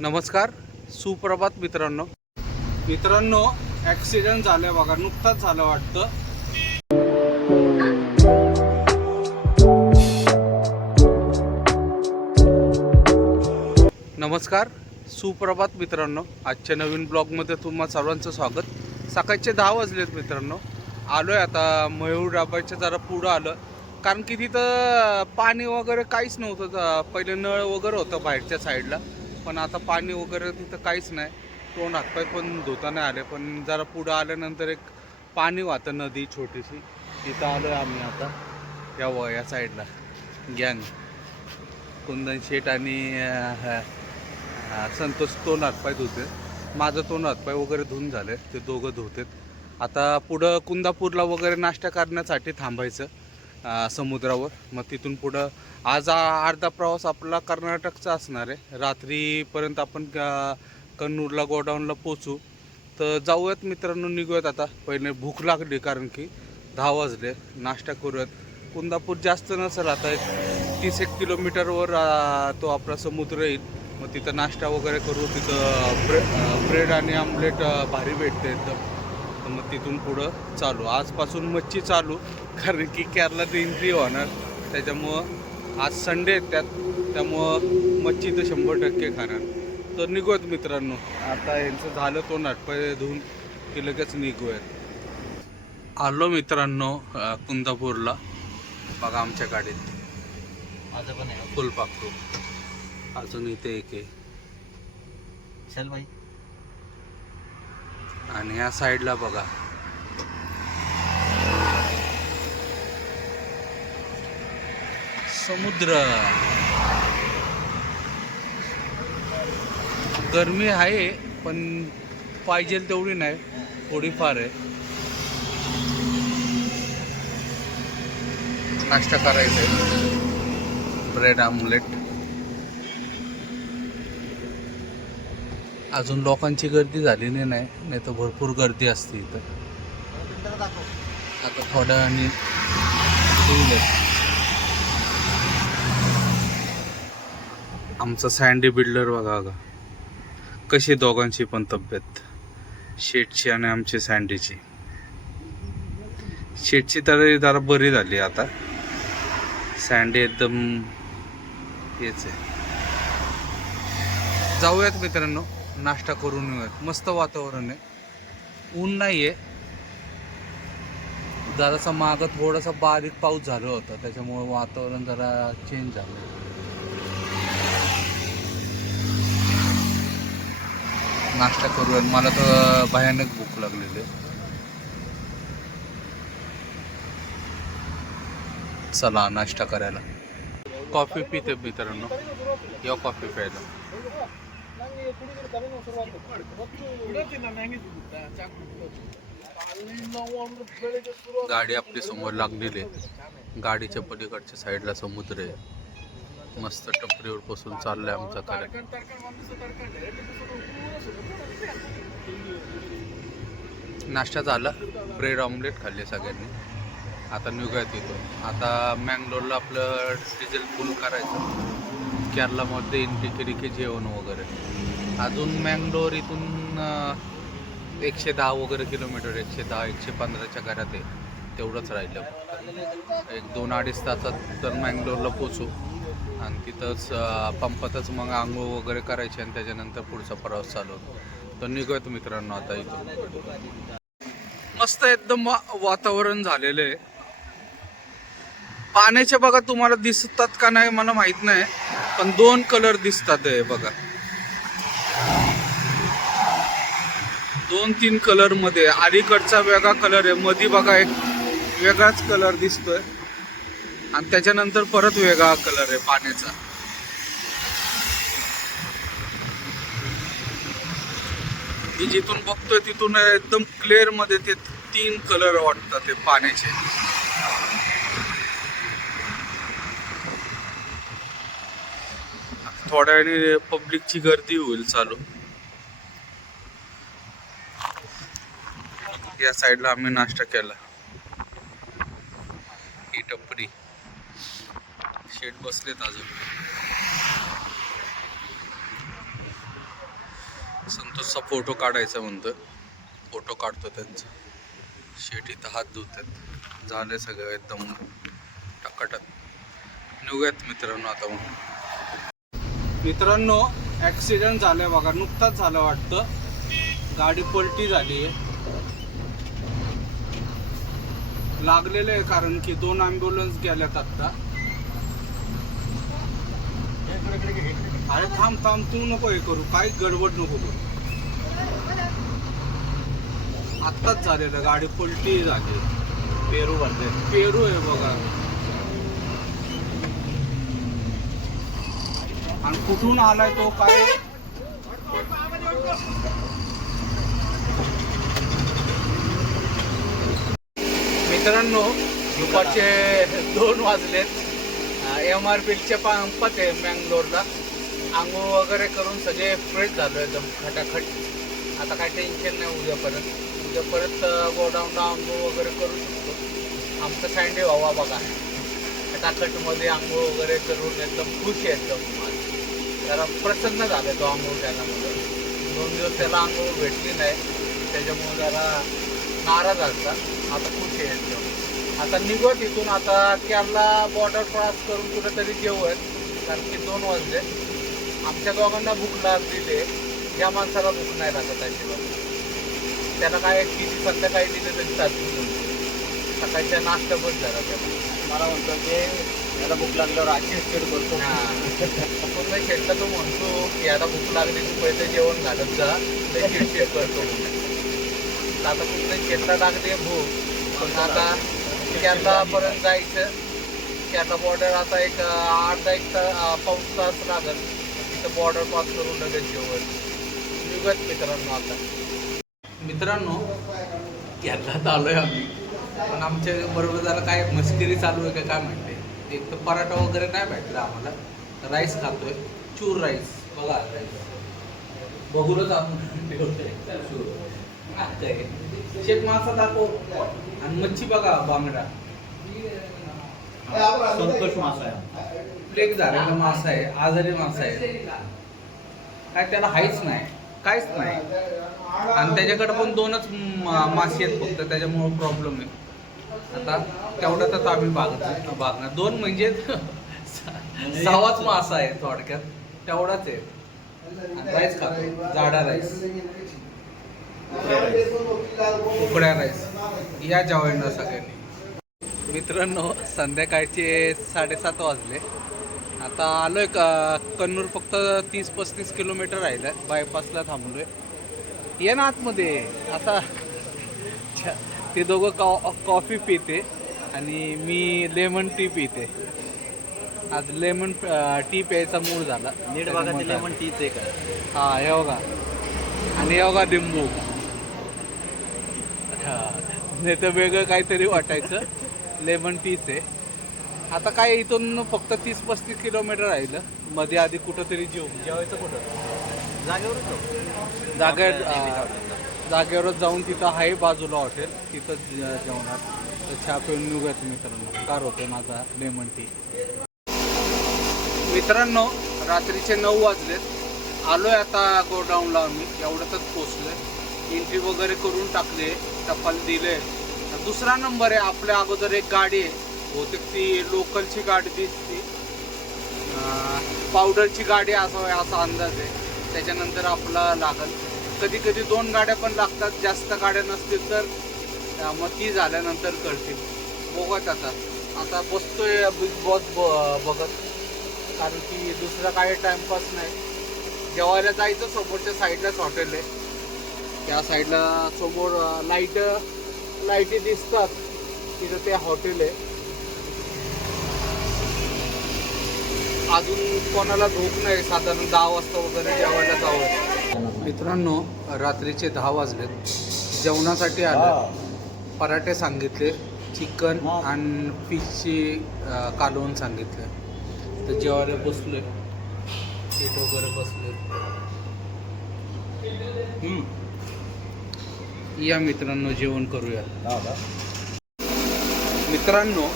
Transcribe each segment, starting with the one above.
नमस्कार, सुप्रभात मित्रांनो. ॲक्सिडेंट झालाय बघा, नुकताच झालं वाटतं. नमस्कार, सुप्रभात मित्रांनो. आजच्या नवीन ब्लॉगमध्ये तुम्हा सर्वांचं स्वागत. सकाळचे 10 वाजलेत मित्रांनो. आलोय आता मयूर डाबाच्या जरा पुढं आलं, कारण की तिथं पाणी वगैरे काहीच नव्हतं. पहिले नळ वगैरे होतं बाहेरच्या साईडला, पण आता पाणी वगैरे तिथं काहीच नाही. तोंड हातपाय पण धुता नाही आले. पण जरा पुढं आल्यानंतर एक पाणी वाहतं, नदी छोटीशी, तिथं आलोय आम्ही आता. या साईडला गँग कुंदन शेठ आणि संतोष तोंड हातपाय धुते. माझं तोंड हातपाय वगैरे धुवून झाले, ते दोघं धुतेत. आता पुढं कुंदापूरला वगैरे नाश्ता करण्यासाठी थांबायचं समुद्रावर. मग तिथून पुढं आज अर्धा प्रवास आपला कर्नाटकचा असणार आहे. रात्रीपर्यंत आपण कन्नूरला गोडाऊनला पोचू. तर जाऊयात मित्रांनो, निघूयात आता. पहिले भूक लागली, कारण की 10 वाजले. नाश्ता करूयात. कुंदापूर जास्त नसेल, आता एक 30-1 किलोमीटरवर तो आपला समुद्र येईल. मग तिथं नाश्ता वगैरे करू. तिथं ब्रेड आणि आमलेट भारी भेटते एकदम. तर मग तिथून पुढं चालू. आजपासून मच्छी चालू, कारण की केरळात एंट्री होणार. त्याच्यामुळं आज संडे त्यामुळं मच्छी तर 100% खाणार. तर निघूयात मित्रांनो. आता यांचं झालं तो नाटपाय धुवून की लगेच निघूयात. आलो मित्रांनो कुंदापूरला. बघा आमच्या गाडीत माझं पण आहे फुल पाकतो. अजून इथे एक आहे. चल भाई. आणि ह्या साईडला बघा समुद्र. गरमी आहे, पण पाहिजे तेवढी नाही, थोडीफार आहे. नाश्ता करायचा आहे, ब्रेड आमलेट. अजून लोकांची गर्दी झालेली नाही तर भरपूर गर्दी असते इथं. आता थोड्या आणि आमचा सँडी बिल्डर बघा कशी दोघांची पण तब्येत, शेटची आणि आमची सँडीची. शेटची तर जरा बरी झाली आता. सँडी एकदम हेच आहे. जाऊयात मित्रांनो, नाश्ता करून येऊयात. मस्त वातावरण आहे, ऊन नाही आहे. जरासा मागं थोडासा बारीक पाऊस झाला होता, त्याच्यामुळे वातावरण जरा चेंज झालं. नाश्ता करूयात. मला तर भयानक भूक लागलेली आहे. चला नाश्ता करायला. कॉफी पिते मित्रांनो, या कॉफी प्यायला. गाडी आपली समोर लागलेली आहे. गाडीच्या पलीकडच्या साईडला समुद्र आहे. मस्त टपरीवर बसून चाललंय आमचा कार्यक्रम. नाश्ता झाला, ब्रेड ऑमलेट खाल्ले सगळ्यांनी. आता निघूयात तिथून. आता मँगलोरला आपलं डिझेल फुल करायचं. केरळामध्ये एंट्री केली की जेवण वगैरे. अजून मँगलोर इथून 110 वगैरे किलोमीटर, 110-115च्या घरात आहे. तेवढंच राहिलं. एक 2-2.5 तासात तर मँगलोरला पोचू. आणि तिथंच पंपातच मग आंघोळ वगैरे करायचे आणि त्याच्यानंतर पुढचा प्रवास चालू होतो. तर निघूयात मित्रांनो आता इथून. मस्त एकदम वातावरण झालेलं आहे. पाण्याचे बघा तुम्हाला दिसतात का नाही मला माहित नाही, पण 2 कलर दिसतात आहे बघा. 2-3 कलर मध्ये. अलीकडचा वेगळा कलर आहे, मध्ये बघा एक वेगळाच कलर दिसतोय, आणि त्याच्यानंतर परत वेगळा कलर आहे पाण्याचा. मी जिथून बघतोय तिथून एकदम क्लिअर मध्ये ते 3 कलर वाटतात ते पाण्याचे. थोड्या वेळाने पब्लिकची गर्दी होईल चालू. या साईडला आम्ही नाश्ता केला. ही टपरी, शेट बसलेत अजून. संतोषचा फोटो काढायचा म्हणतो, फोटो काढतो त्यांचा. शेट इथं हात धुतात, झाले सगळं एकदम टकाटक. निघूयात मित्रांनो आता मग. मित्रांनो ॲक्सिडेंट झालाय बघा, नुकताच झालं वाटतं. गाडी पलटी झाली आहे, लागलेलं आहे कारण की 2 ॲम्ब्युलन्स गेल्यात आत्ता. अरे थांब थांब, तू नको हे करू, काही गडबड नको करू. आत्ताच झालेलं, गाडी पलटी झाली. पेरू भरते. पेरू आहे बघा. आणि कुठून आलाय तो काय. मित्रांनो दुपारचे 2 वाजलेत. MRPLच्या पंपात आहे मँगलोरला. आंघोळ वगैरे करून सगळे फ्रेश झालो एकदम खटाखट. आता काय टेन्शन नाही. उद्या परत गोडाऊनला आंघोळ वगैरे करू शकतो. आमचं सँडे व्हावा बघा, खटाखटमध्ये आंघोळ वगैरे करून एकदम खुश आहे. एकदम जरा प्रसन्न झालं तो आंघोळ केल्यामुळे. 2 दिवस त्याला आंघोळ भेटली नाही, त्याच्यामुळे जरा नाराज झाला. आता खुश आहे एकदम. आता निघत इथून. आता केरला बॉर्डर क्रॉस करून कुठेतरी जेवण, कारण की 2 वाजले. आमच्या दोघांना भूक लागलेली आहे. या माणसाला भूक नाही लागत अजिबात. त्याला काय किती संध्याकाळी दिले तरी चालतो. सकाळच्या नाश्ता बंद झाला त्याला. मला म्हणतो की याला भूक लागल्यावर आजी चिड करतो. पूर्ण शेटला तो म्हणतो की याला भूक लागली तू पहिले जेवण घालत जा, ते चिडचिड करतो. आता पूर्ण शेटला लागली भूक. पण आता केरला पर्यंत जायचं. केरला बॉर्डर आता एक अर्धा एक पाऊण तास लागेल. तिथं बॉर्डर क्रॉस करून लगेच जेवण. निघत मित्रांनो आता. मित्रांनो केरलात आलोय आम्ही, पण आमच्या बरोबर जरा काय मस्करी चालू आहे का काय माहिती. एक तर पराठा वगैरे नाही भेटला आम्हाला. राईस खातोय, चूर राईस बघा. राईस बघूनच आपण ठेवतोय चूर. शेक मासा दाखव. आणि मच्छी बघा, बांगडा. संतोष मासा आहे. प्लेग झालेला मासा आहे, आजारी मासा आहे. काय त्याला हाईच नाही, काहीच नाही. आणि त्याच्याकडे पण 2च मासे आहेत फक्त, त्याच्यामुळे प्रॉब्लेम आहे. आता तेवढ्यातच आम्ही बागणार 2 म्हणजे 6वाच मासा आहे थोडक्यात, तेवढाच आहे. राईस खातो, जाडा राईस, उकड्या राईस. या जेवायला सगळ्यांनी. मित्रांनो संध्याकाळचे 7:30 वाजले. आता आलोय कन्नूर. फक्त 30-35 किलोमीटर राहिलं. बायपासला थांबलोय. ये ना आतमध्ये. आता ते दोघं कॉफी पिते आणि मी लेमन टी पिते. आज लेमन टी प्यायचा मूड झाला. नीट बघा, ते लेमन टीच आहे का? हा हे बघा. आणि हे बघा लिंबू. हा नाही तर वेगळं काहीतरी वाटायचं. लेमन टीच आहे. आता काय इथून फक्त 30-35 किलोमीटर राहिलं. मध्ये आधी कुठंतरी जेवायचं. कुठं जागेवरच जाऊन तिथं आहे बाजूला हॉटेल, तिथंच जेवणार. तर चहा पिऊन निघूयात मित्रांनो. कार होतो माझा लेमन टी. मित्रांनो रात्रीचे 9 वाजलेत. आलोय आता गोडाऊनला आम्ही. एवढ्यातच पोचलोय. एंट्री वगैरे करून टाकले, टपाल दिले. 2रा नंबर आहे. आपल्या अगोदर एक गाडी आहे, बहुतेक ती लोकलची गाडी दिसते. पावडरची गाडी असावी असा अंदाज आहे. त्याच्यानंतर आपला लागल. कधी कधी 2 गाड्या पण लागतात. जास्त गाड्या नसतील तर मग ती झाल्यानंतर कळतील. बघत आता बसतोय बिग बॉस बघत, कारण की दुसरा काही टाइमपास नाही. जेवायला जायचं. समोरच्या साईडलाच हॉटेल आहे. त्या साईडला समोर लाईटी दिसतात, तिथं ते हॉटेल आहे. अजून कोणाला झोप नाही. साधारण 10 वाजता वगैरे जेवायला जावं. मित्रांनो रात्रीचे 10 वाजलेत. जेवणासाठी आलं. पराठे सांगितले, चिकन आणि फिशची कालवण सांगितले. तर जेवायला बसलोय. सीट वगैरे बसलोय. या मित्रांनो जेवण करूया. मित्रांनो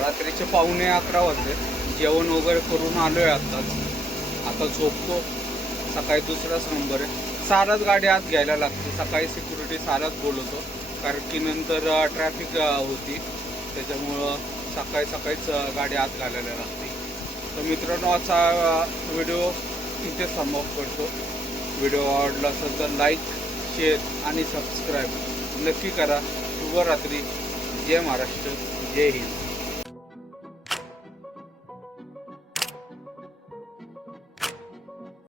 रात्रीचे 11:15 वाजले. जेवण वगैरे करून आलोय आता झोपतो. सकाळी दुसराच नंबर आहे. 6लाच गाडी आत घ्यायला लागते. सकाळी सिक्युरिटी 6लाच बोलवतो, कारण की नंतर ट्रॅफिक होती, त्याच्यामुळं सकाळीच गाडी आत घालायला लागते. तर मित्रांनो, आजचा व्हिडिओ इथे समाप्त करतो. व्हिडिओ आवडला असेल तर लाईक, शेअर आणि सबस्क्राईब नक्की करा. शुभरात्री. जय महाराष्ट्र, जय हिंद.